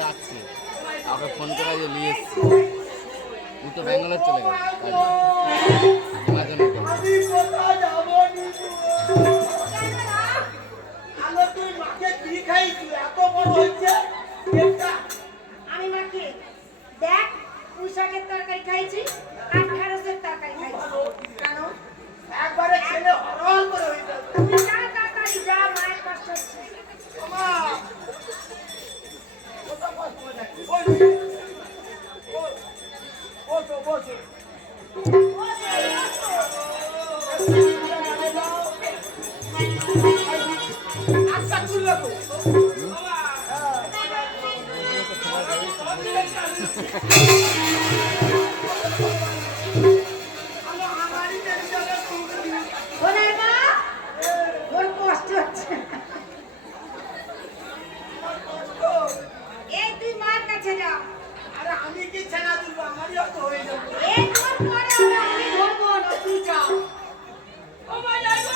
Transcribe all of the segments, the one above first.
রাখছি ওকে ফোন করে যে নিয়ে এসছি ও তো ব্যাঙ্গালোর চলে গেল আমি মাকে দেখ পুঁই শাকের তরকারি খাইছি আর ঢেঁড়সের তরকারি খাইছি কেন একবারে ছেলে হরহর করে হয়ে যাবে তুই যা তাড়াতাড়ি যা মায়ের কষ্ট হচ্ছে ওমা ওটা কষ্ট হয়ে যায় বসো বসো আচ্ছা খুললো তো ওনার মা ওর কষ্ট হচ্ছে এই তুই মার কাছে যা আরে আমি কি ছানা দিব আমারই তো হয়ে যাবে এই তোর পরে আমি ধরবো না তুই যা ও মা যাবো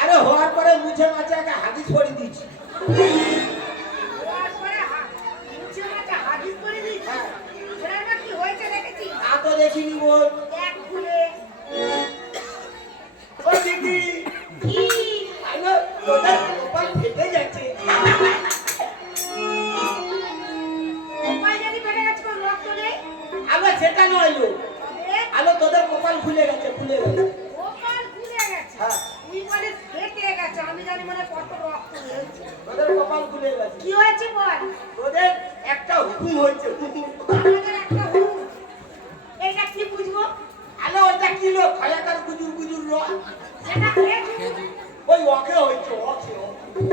আরে হওয়ার পরে মুছে মাছে একটা হাদিস পড়ে দিয়েছি তা তো দেখিনি বল ও দিদি আলো তোদের কপাল ফেটে যাচ্ছে আলো সেটা নয় লো আলো তোদের কপাল খুলে গেছে খুলে গেছে হ্যাঁ আমি জানি মানে কত রক্ত হয়েছে তোদের কপাল খুলে গেছে কি হয়েছে বল তোদের একটা হুকুম হচ্ছে হুকুম আমাদের একটা হুকুম এটা কি বুঝবো আলো ওটা কি লো খায়াকার গুজুর গুজুর র সেটা খেয়েছি ওই ওকে হচ্ছে ওকে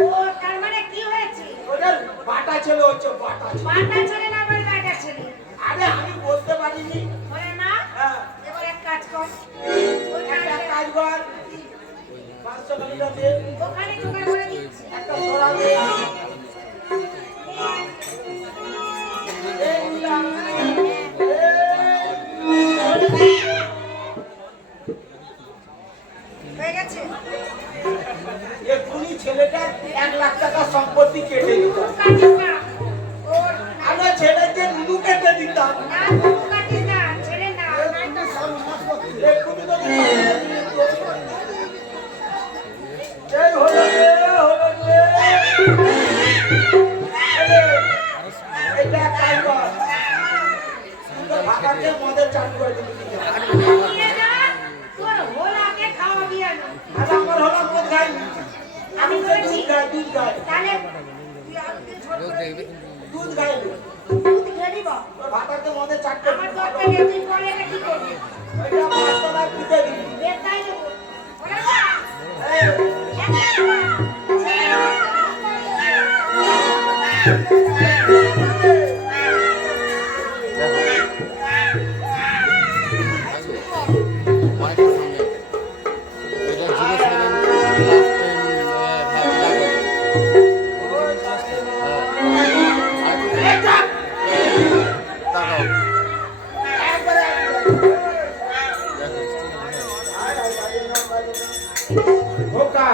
ও তার মানে কি হয়েছে ওদের বাটা ছেলে হচ্ছে বাটা ছেলে। বাটা ছেলে না আমার বাটা ছেলে আরে আমি বলতে পারিনি ওরে মা হ্যাঁ এবার এক কাজ কর একটা কাজ কর 500 টাকা দে ওখানে জোগাড় করে দিচ্ছি একটা সরা দে এই নিলাম হয়ে গেছে এক্ষুনি ছেলেটার 1 লাখ টাকা সম্পত্তি কেটে দিত কাটিস না ওর আমরা ছেলেকে নুনু কেটে দিতাম না তুই কাটিস না ছেলে না এক্ষুনি তো এই হলো রে এটা কাজ কর ভাগাকে মদের চান করে দিবি নিয়ে যা তোর হোলাকে খাওয়াবি আমি আর আমার হলো মদ খাই আমি তো দুধ খাই তাহলে তুই আমাকে ছোট করে দিবি। দুধ খাই দুধ খেয়ে নিব ভাগাকে মদের চান করে আমার দরকার নেই তুই পরে এটা কি করবি ওইটা 5 টাকা দিতে দিবি এর তাই নেবো ওরে মা এই খোকা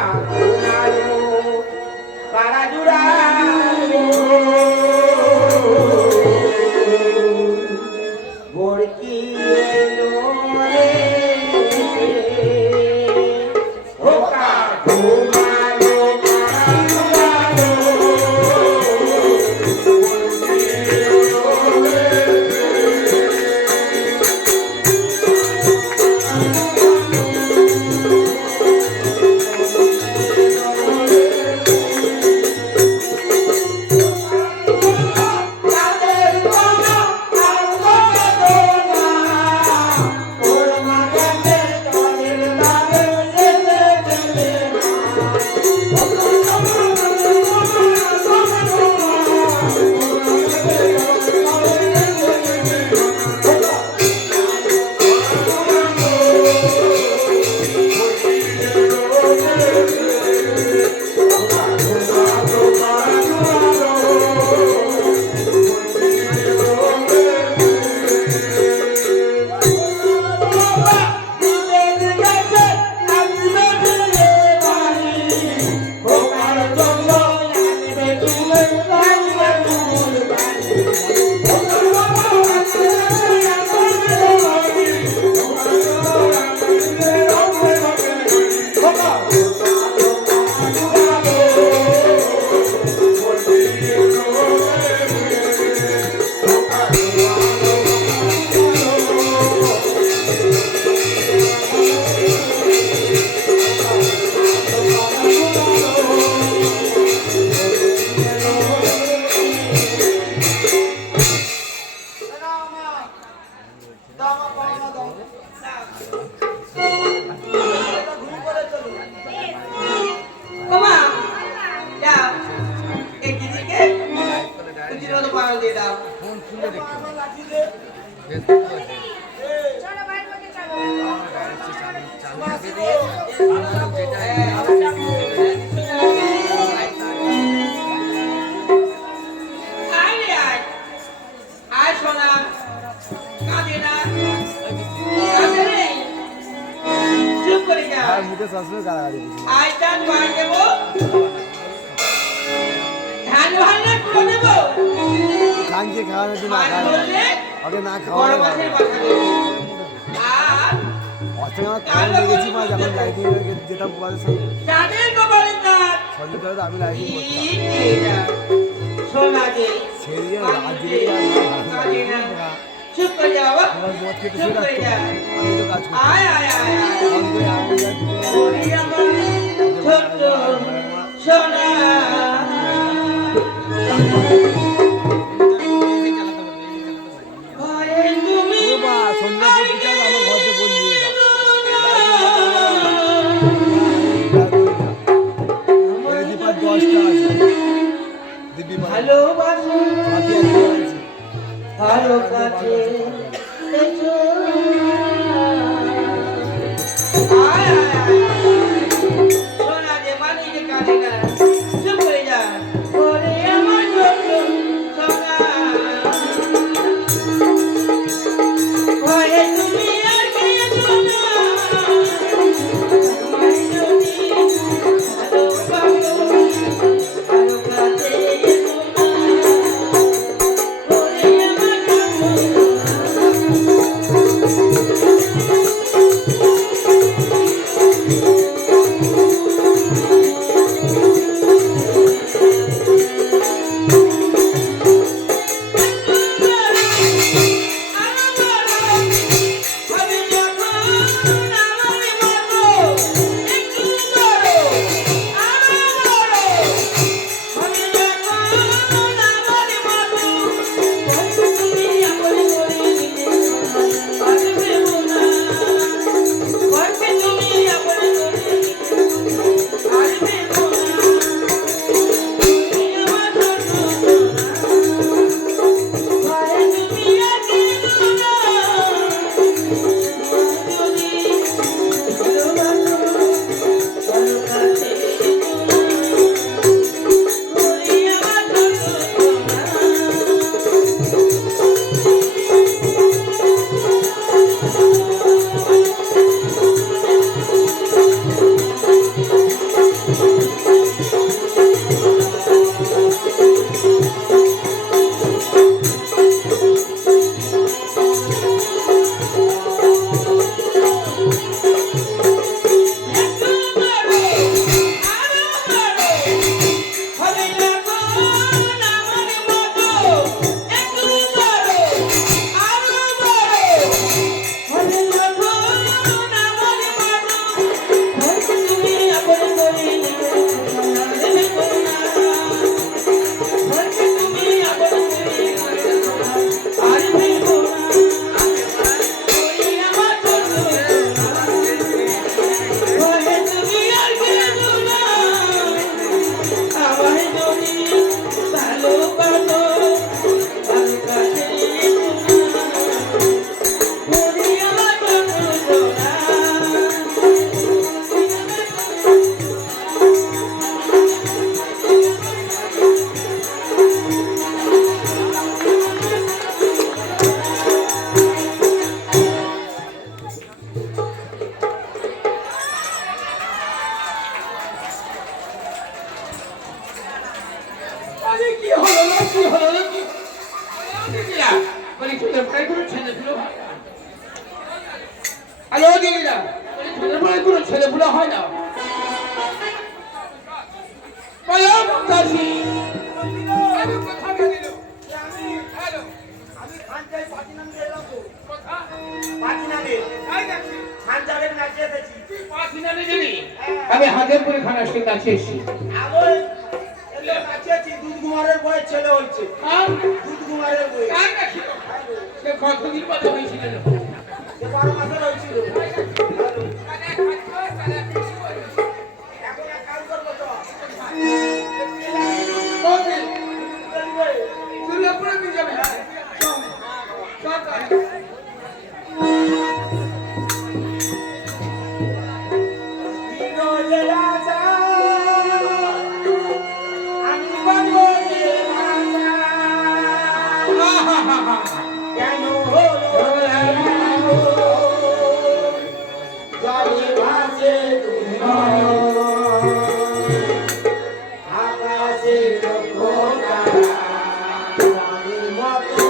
তো পাড়া দিয়ে দাও। ফোন খুলে দেখতে আমার হবে। লাঠি দে। ফেসবুক তো আছে। চলো বাইরে থেকে চলো চালু থাকে দিয়ে যেটা আয় রে আয়। আয় সোনা। কাঁদে না। কাঁদে রে। চুপ করে যা। আর মুখে সবসময় গালাগালি দিচ্ছি। আয় চাঁদ ভাই দেবো। ধান ভাঙলে পুরো দেবো। খানকে খাওয়ানোর জন্য ভাত বললে ওকে না বড় খাওয়ানো মাছের মাথা দেবো। আর অস্ট্রেলিয়া আমার খাওয়ানো লেগেছি মা যখন লাইটিং যেতাম তোমাদের সঙ্গে চাঁদের কপালে চাঁদ। সঞ্জিত তো আমি লাইটিং করতাম সোনা দে। সেই যে রাত কাঁদে জেগে না। চুপ করে যা বাবা। তোমার মদ খেতে চুপ শুয়ে করে যা। রাখতো আমি তো কাজ করতাম আয় আয় আয় আয়। ফোন করে আমি যাই ওরে আমার ছোট্ট সোনা। ঘরে তুমি ও মা সন্ধ্যা পত্রিকা আমার ঘরতে ফোন দিয়ে দাও দীপার 10টা আছে দিব্যি ভালোবাসো বাকি একটা আছে ভালো কাছে এসো। আয় আয় আয় আয়। সোনা যে মানিকে কাঁদে না। চুপ করে যা। ওরে আমার ছোট্ট সোনা। ঘরে তুমি আর কে সোনা। তোমায় যদি ভালোবাসো, ভালো কাছে এসো না। ওরে আমার হ্যালো দিদিরা, ছেলেপুলে কোনো ছেলেপুলে হয় না। চাষি আমি হাজারপুরে খান আসতে কাছে এসেছি। দুধ কুমারের বয়স ছেলে হচ্ছে দুধ কুমারের বই সে কতদিন বাদে হয়েছিল? 12 মাসের হয়েছিল। এখন এক কাজ করবো তো কেন হলো এমন? জলে ভাসে তুমি আকাশে তারা রানীর মতো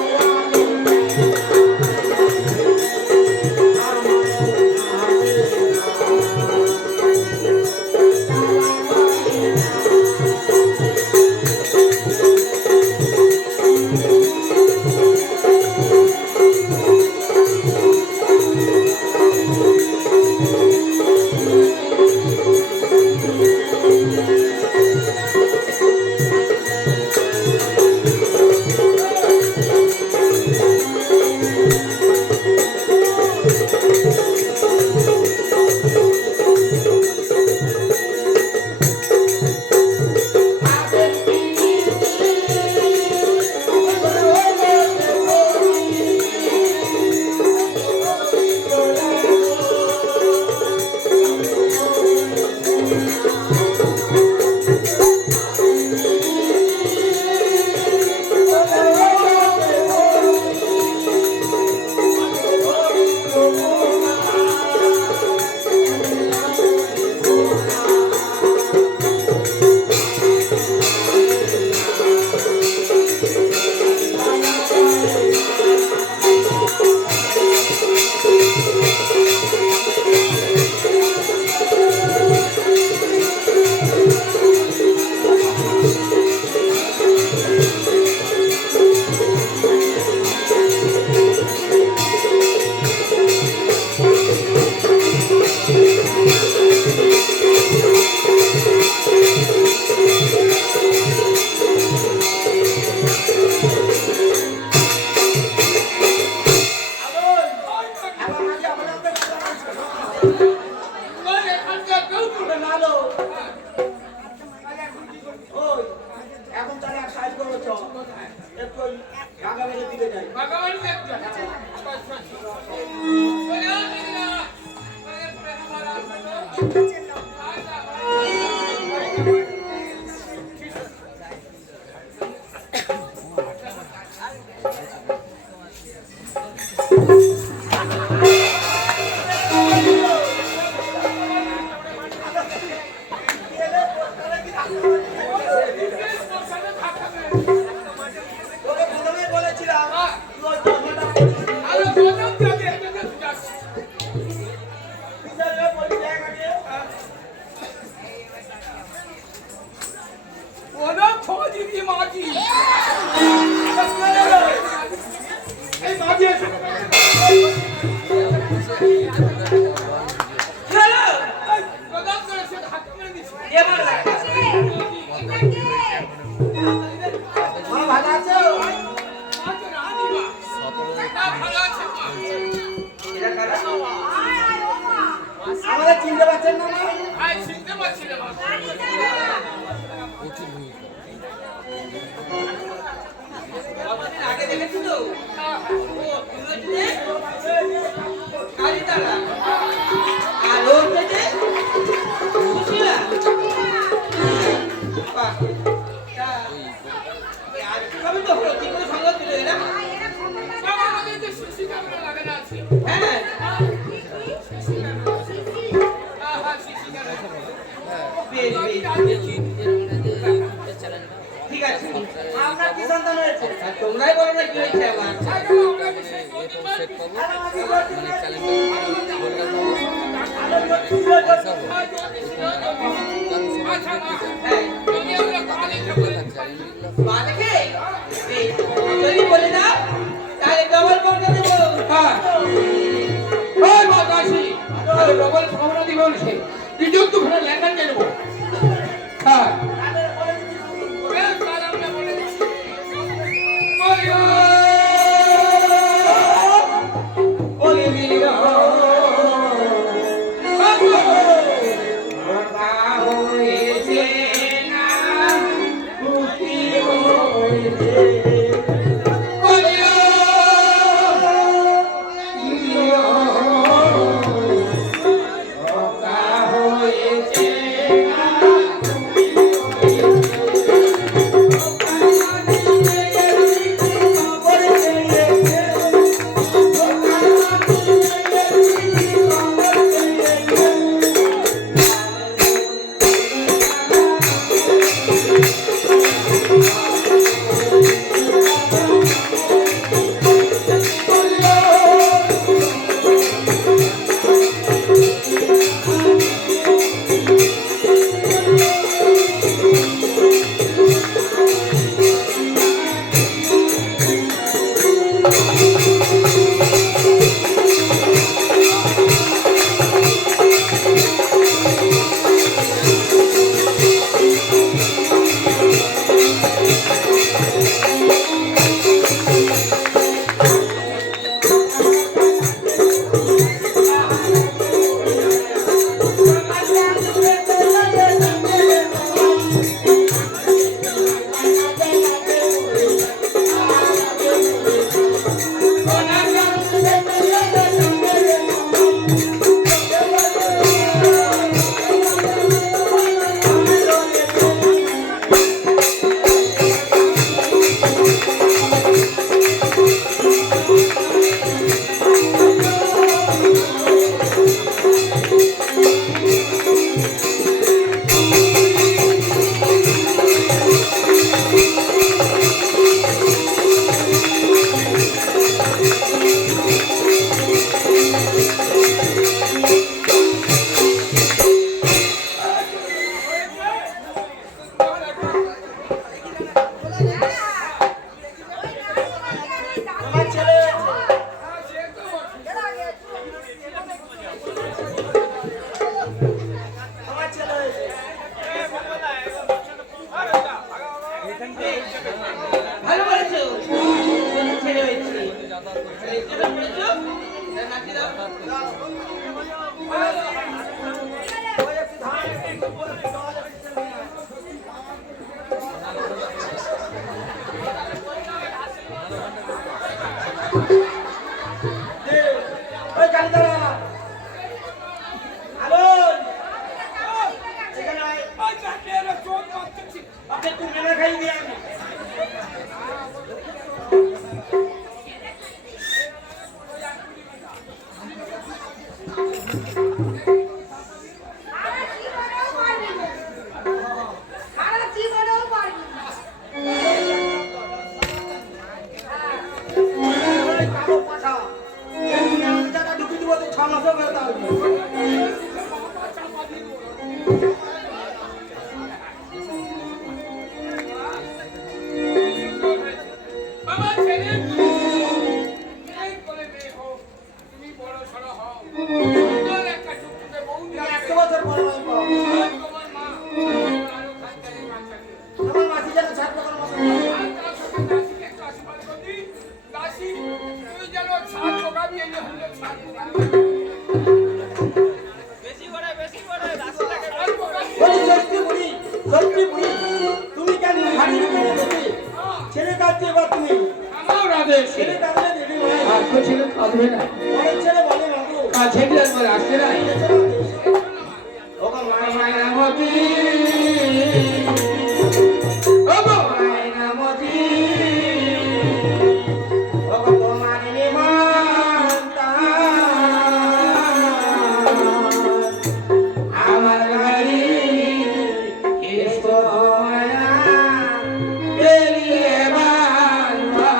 এখন তাহলে এক সাইজ করবো চ একটু ওই বাগানের দিকে যাই আমাদের চিনতে পারছেন না আগে দেখেছি তো কালীতারা আর ওর পেটে সুশীলা কবে তো হলো কি করে সংবাদ দিল এরা হ্যাঁ ঠিক আছে আপনার কি সন্তান হয়েছে তোমরাই বলো না কি হয়েছে আমার যদি বলে না তাহলে ডবল পড়তে দেবো ডবল ক্ষমতা দিব সে বিদ্যুৎ ঘরে লেখা নেব হ্যাঁ হয়েছে আমার ছেলে আমার ছেলে ভালো বলেছো তোমার ছেলে হয়েছে এবার বলেছো নাকি দাও ওই একটু ধান একটু বলে দাও ওই কান্দারা হ্যালো এখানে আয় আপনি একটু মেরে খাই দিয়ে আমি সারা জীবনেও পারবি না। ওই কালো পাঠা এই আমি টাকা ঢুকে দিব তো 6 মাসের বেলা আসবে বাবা ছেলে এই করে মেয়ে হোক তুমি বড় সড়ো হও সুন্দর একটা টুকটুকে বউ তুমি নিয়ে 100 বছর বড় হয়ে পাও আর তোমার মা আরো খানদানি বাচ্চাকে আমার মাসি যেন ছাত্র করার মতো আর তার সাথে দাসীকে একটু আশীর্বাদ করবি দাসী তুই যেন ছাদ পোকাবি এই যে হলো ছাদ পোকাবি বলি সত্যি বুড়ি তুমি কেন হাড়ি করে দেবে ছেলে কাঁদছে এবার তুমি আমার রাধে ছেলে কাঁদলে দেবে মনে হয় আর তো ছেলে কাঁদবে না অনেক ছেলে বলে মাগো কাছে একবার আসছে না ওগো মায়ামতি ওগো মায়ামতি ওগো তোমার নিমন্ত্রণ আমার বাড়ি এসো মায়া বেরিয়ে বাংলা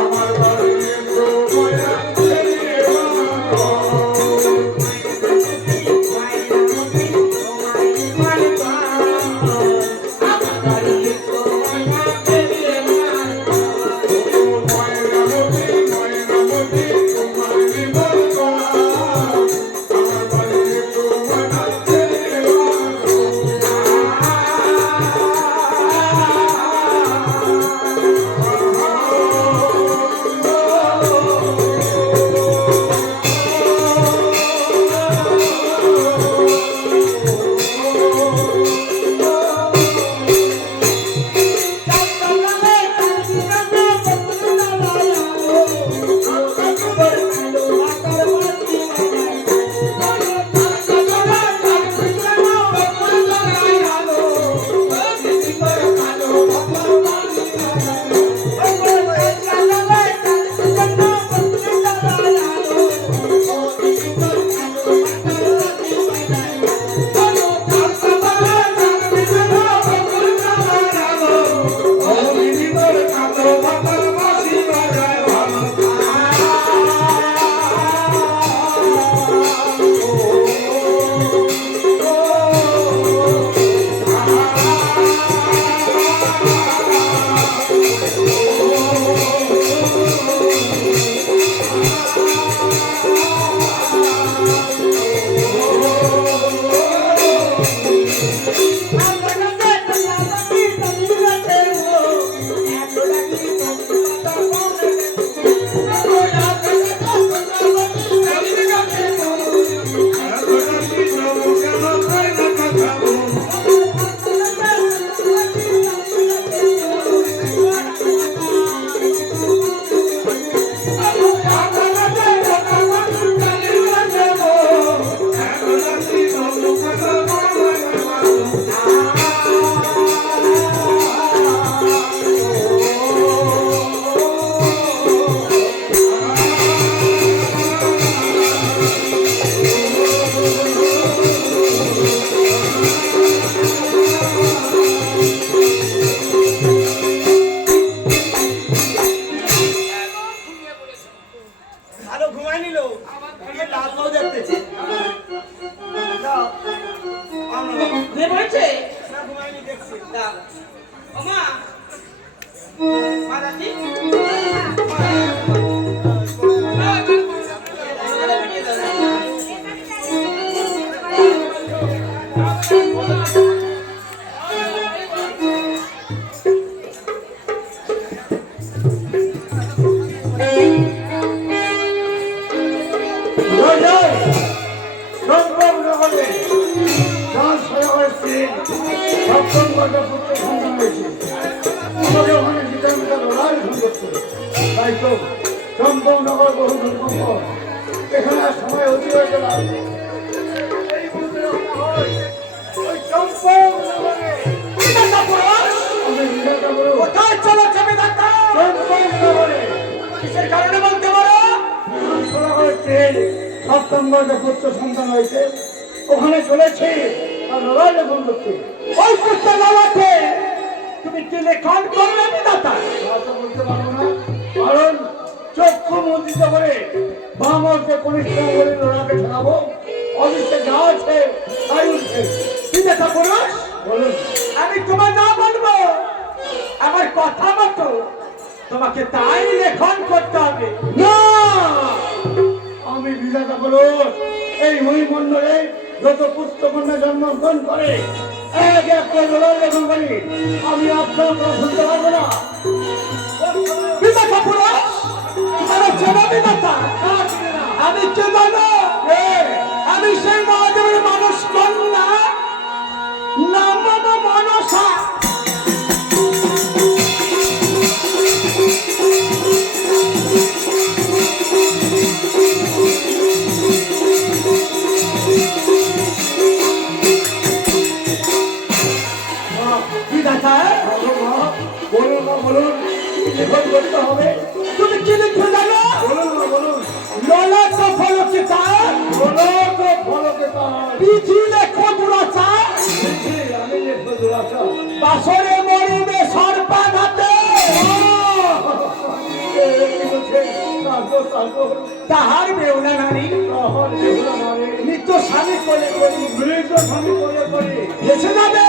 আমার বাড়ি ঘুমেছে না ঘুমায়নি দেখছি দাও ও মা মা দাদি জয় জয় সম্ভব নগরে চাঁদ সরোবর স্ত্রী সপ্তম গর্ভ পুত্র সন্তান হয়েছে আমাকে ওখানে গীতার মিতা লড়াই ভুল করছে তাই তো চম্পক নগর বহু দুর্গম এখানে আর সময় অতি হয়ে গেল এই মুহূর্তে রওনা হই ওই চম্পক নগরে আমি বিধাতা বলো কোথায় চলেছে বিধাতা চম্পক নগরে কিসের কারণে বলতে পারো সপ্তম গর্ভ পুত্র সন্তান হয়েছে ওখানে চলেছে আর লড়াই লেখন করতে ওই পুত্র লালাতে তুমি কি লেখন করবে বিধাতা তা তো বলতে পারবো না কারণ চক্ষু মুদ্রিত করে বামকে কনিষ্ঠ করে লড়াকে ছড়াবো অদৃশ্যে যা আছে তাই উঠছে বিধাতা পুরুষ বলুন আমি তোমার না বলবো আমার কথা মতো তোমাকে তাই লেখন করতে হবে না আমি বিধাতা পুরুষ এই মহিমণ্ডলে যত পুত্র কন্যা জন্মগ্রহণ করে এক এক করে লড়াই লেখন করি আমি আপনার কথা শুনতে পারবো না বিধাতা পুরুষ তোমার চেনা বিধাতা আমি কে জানো আমি সেই মহাদেবের মানুষ কন্যা নাম মনসা বিধাতা বলুন না বলুন লেখন করতে হবে তুমি কি লিখতে জানো বলুন না বলুন ললাট ফলকে তার লোক ফলকে তার বিধি লেখো দুরাচা আমি লেখো দুরাচা বাসরে মরিবে সর্বাঘাতে তাহার বেউলা নারী নিত্য স্বামী কোলে করি ভেসে যাবে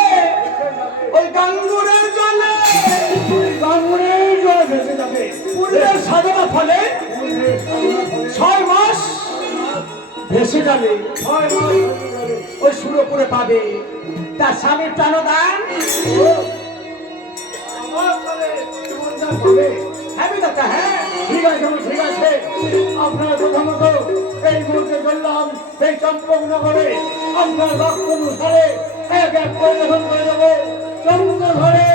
ওই গাঙ্গুরের জলে পূর্বের সাধনা ফলে 6 মাস ভেসে যাবে ওই সুরপুরে পাবে তার স্বামীর প্রাণদান হ্যাঁ বিধাতা হ্যাঁ ঠিক আছে ঠিক আছে আপনার কথা মতো এই মুহূর্তে চললাম সেই চম্পক নগরে আপনার বাক্য অনুসারে এক এক করে যখন করে দেবো চম্পক ঘরে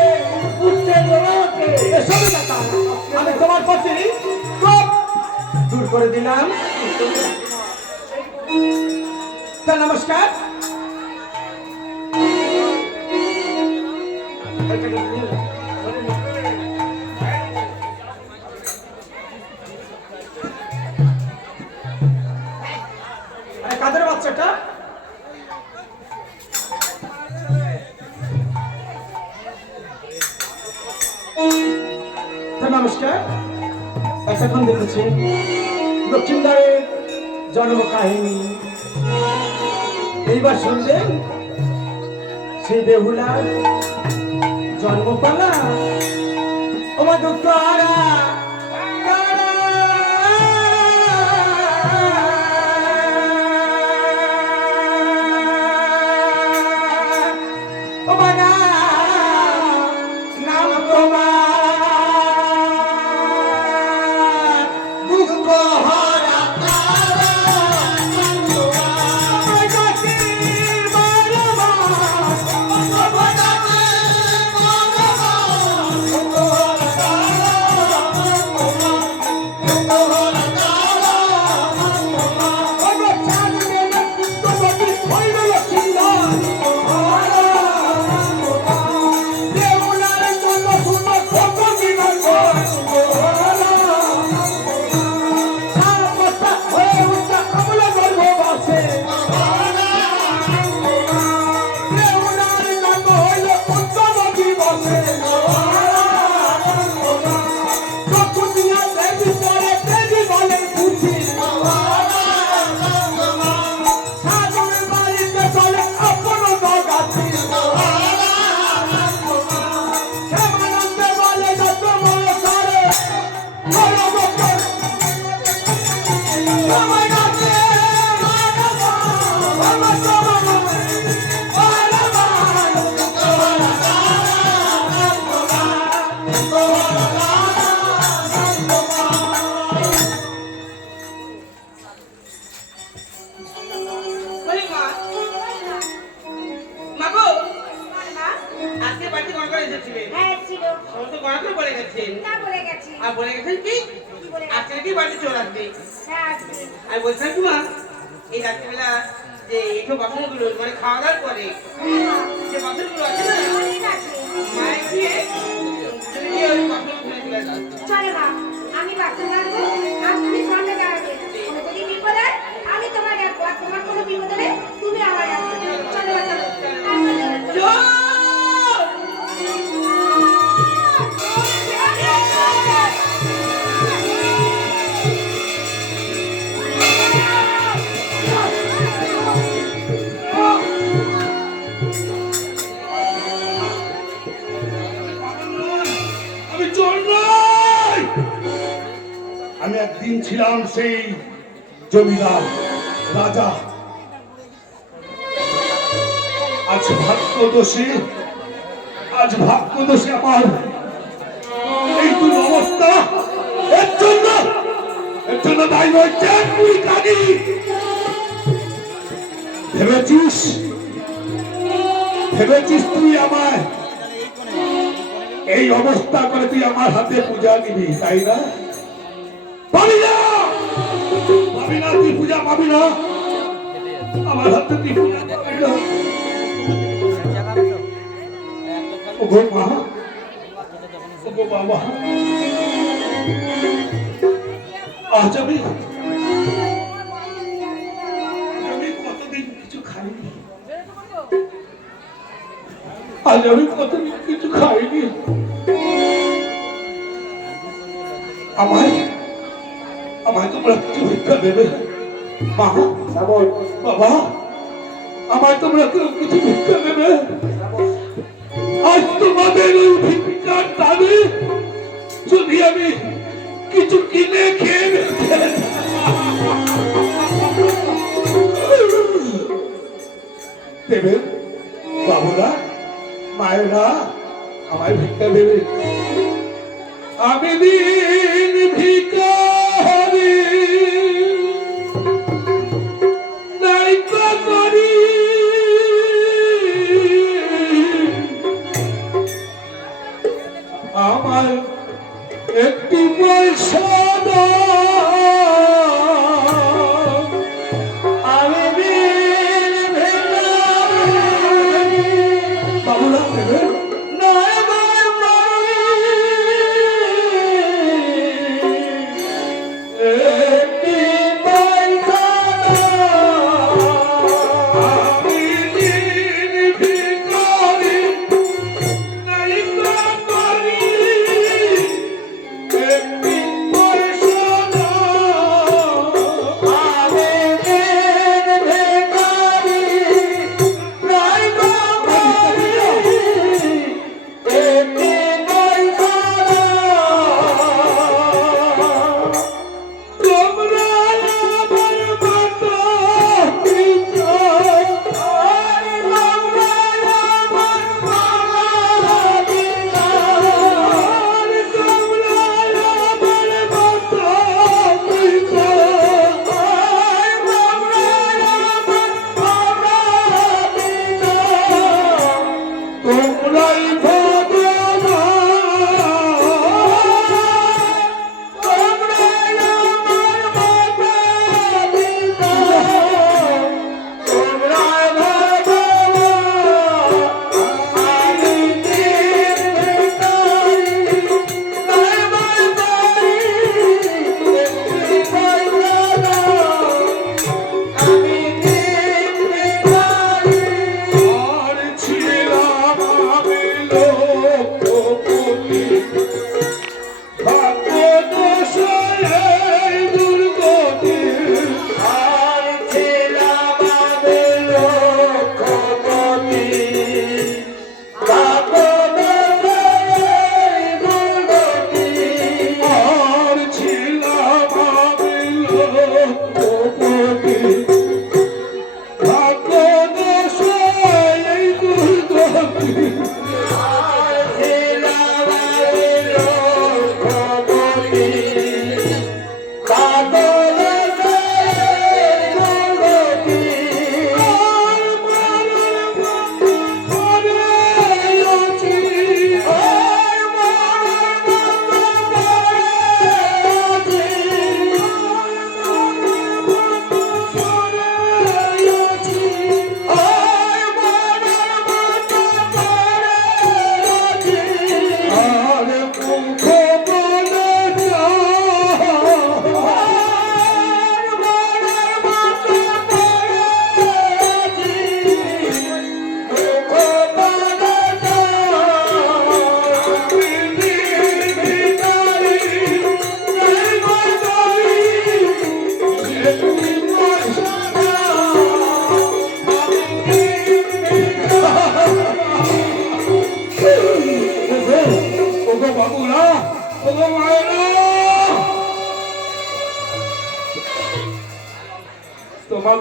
পুত্রের লড়াকে এসো বিধাতা আমি তোমার প্রতি ক্রোধ দূর করে দিলাম তা নমস্কার কাদের বাচ্চাটা নমস্কার এতক্ষণ দেখেছি লক্ষ্মীন্দারের জন্ম কাহিনী এইবার শুনলেন সেই বেহুলার জন্মপালা আমার দুঃখ হারা করে এসেছিলেন? হ্যাঁ ছিল। সমস্ত গড়া করে বলে গেছেন। না বলে গেছি। আর বলে গেছেন কি? কি বলে গেছি? আজকে কি বাড়িতে চলে আসবে? হ্যাঁ আসবে। আমি বলছিলাম কি মা, এই রাত্রিবেলা যে এইসব বাসনগুলো মানে খাওয়া দাওয়ার পরে যে বাসনগুলো আছে না, অনেক আছে। মায়ের গিয়ে তুমি গিয়ে ওই বাসনগুলো ফেলে চলে যাও। চলে মা, আমি বাসন মারবো আর তুমি সামনে দাঁড়াবে। কোনো যদি বিপদ হয় আমি তোমার ডাকবো, আর তোমার কোনো বিপদ হলে তুমি আমার ডাকবে। চলো মা, চলো। চল! আমি চোর নই। আমি একদিন ছিলাম সেই জমিদার রাজা। আজ ভাগ্য দোষে আমার এই দুরবস্থা। এর জন্য দায়ী হচ্ছে তুই কাজী। ভেবেছিস তুই আমায় এই অবস্থা করে তুই আমার হাতে পূজা দিবি, তাই না? পাবি না তুই পূজা পাবি না। আমার হাতে তুই পূজা পাবি না। ওগো মা, ওগো বাবা, আজ আমি কতদিন কিছু খাইনি। আজ আমি কতদিন কিছু খাইনি। আমায় তোমরা কিছু ভিক্ষা দেবে? মা, বাবা, আমায় তোমরা কেউ কিছু ভিক্ষা দেবে? আজ তোমাদের ওই ভিক্ষার দাবি যদি আমি কিছু কিনে খেয়ে দেবে, বাবুরা মায়েরা আমায় ভিক্ষা দেবে। আমি দিন ভিখারি নাইকা করি, আমার একটি পয়সা আমি দিন ভিখারি। বাবুরা দেবে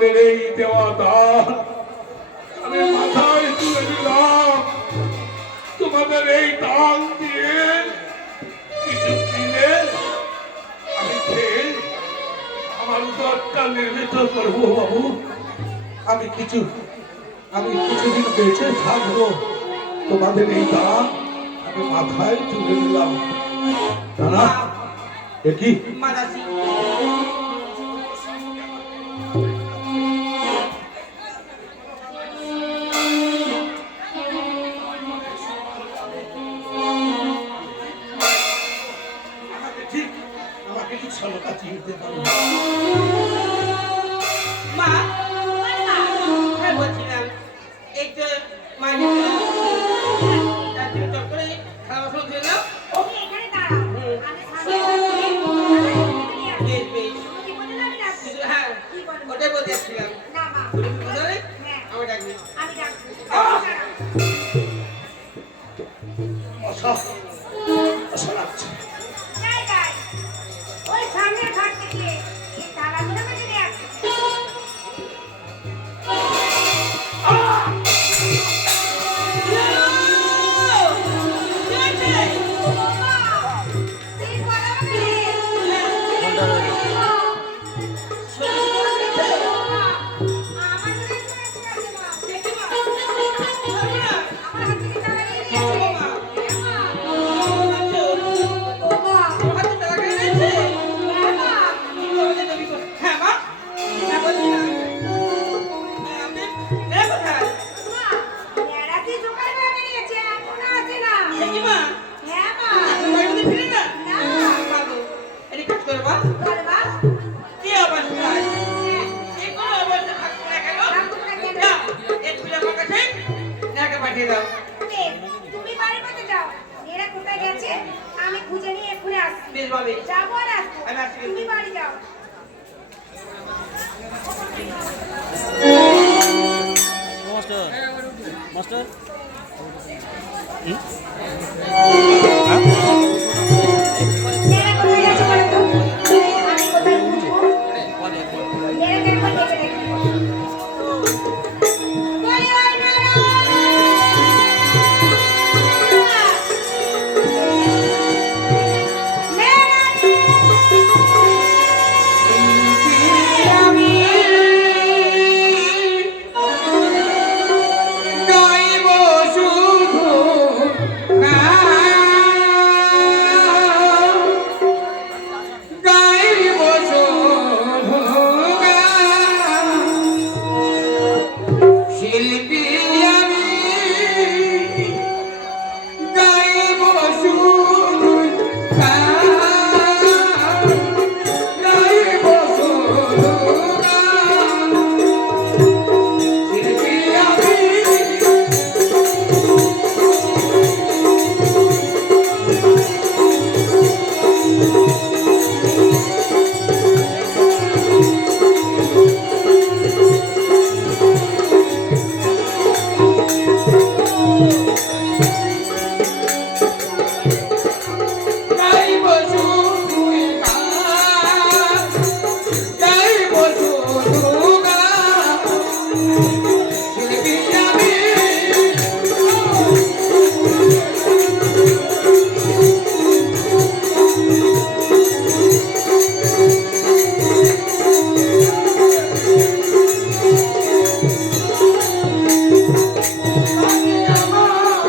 তোমাদের এই দেওয়া দান আমি মাথায় তুলে দিলাম। তোমাদের এই দান দিয়ে কিছু কিনে আমি খেয়ে আমার উদরটা নির্মিত করবো বাবু। আমি কিছুদিন বেঁচে থাকবো। তোমাদের এই দান আমি মাথায় তুলে দিলাম। না কি মাদাসি আমাকে ঠিক সলকা চিনতে পারো। মা হ্যাঁ বলছিলাম এই তো মাঝে তার করে খাওয়া শুরু দিয়ে দাও। তুমি এখানে দাঁড়াও আমি সামনে যাচ্ছি। বেশ বেশ তুমি বলে যাবি না শুধু হ্যাঁ কি বলবো? ওটাই বলতে যাচ্ছিলাম। না মা তুমি কি বলতে হ্যাঁ আমি ডাকবি আমি যাচ্ছি দাঁড়াও। আশা লাগছে। যাই যাই ওই সামনের ঘর থেকে এই তালাগুলো বেজে নিয়ে আসছি। সেই বড় মেয়ে। ফোনটা রয়েছে। আমার মনে হচ্ছে আমার হাত থেকে তালা নিয়ে নিয়েছে। ও মা হ্যাঁ মা মা বেড়াতে জোগাড় করে বেরিয়েছে এখনো আসে না। হ্যাঁ মা না করবা বেশ, তুমি বাড়ির মধ্যে যাও এরা কোথায় গেছে আমি খুঁজে নিয়ে এক্ষুনি আসছি। যাবো আর আসবো আমি আসছি। তুমি বাড়ি যাও। মাস্টার মাস্টার এই